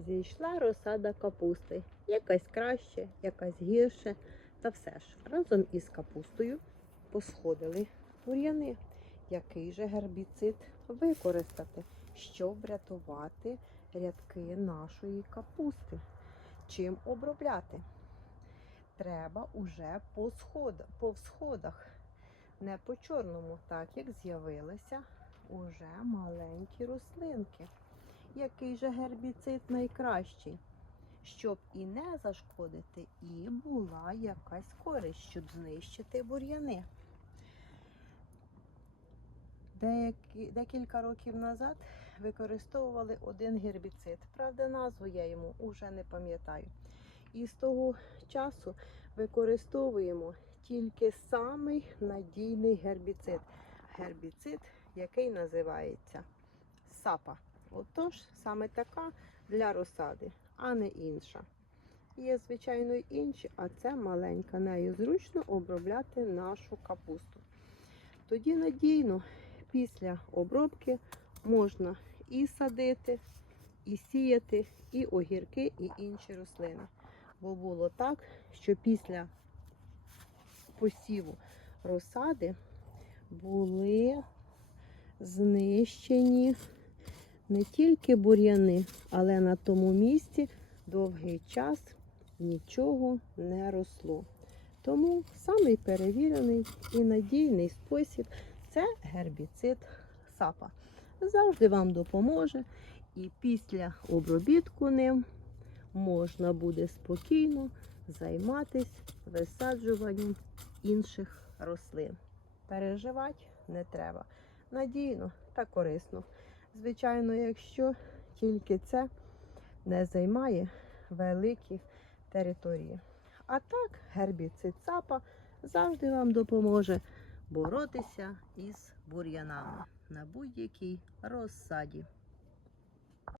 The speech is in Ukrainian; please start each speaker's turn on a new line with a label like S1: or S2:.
S1: зійшла розсада капусти. Якась краще, якась гірше. Та все ж разом із капустою посходили бур'яни. Який же гербіцид використати, щоб врятувати рядки нашої капусти? Чим обробляти? Треба уже по, сходах, по всходах, не по чорному, так як з'явилися уже маленькі рослинки. Який же гербіцид найкращий? Щоб і не зашкодити, і була якась користь, щоб знищити бур'яни. Декілька років назад використовували один гербіцид. Правда, назву я йому вже не пам'ятаю. І з того часу використовуємо тільки самий надійний гербіцид. Гербіцид, який називається сапа. Отож, саме така для розсади, а не інша. Є, звичайно, інші, а це маленька. Нею зручно обробляти нашу капусту. Тоді надійно після обробки можна і садити, і сіяти, і огірки, і інші рослини. Бо було так, що після посіву розсади були знищені не тільки бур'яни, але на тому місці довгий час нічого не росло. Тому самий перевірений і надійний спосіб це гербіцид сапа. Завжди вам допоможе, і після обробітку ним можна буде спокійно займатися висаджуванням інших рослин. Переживати не треба. Надійно та корисно. Звичайно, якщо тільки це не займає великі території. А так, гербіцид цапа завжди вам допоможе боротися із бур'янами на будь-якій розсаді.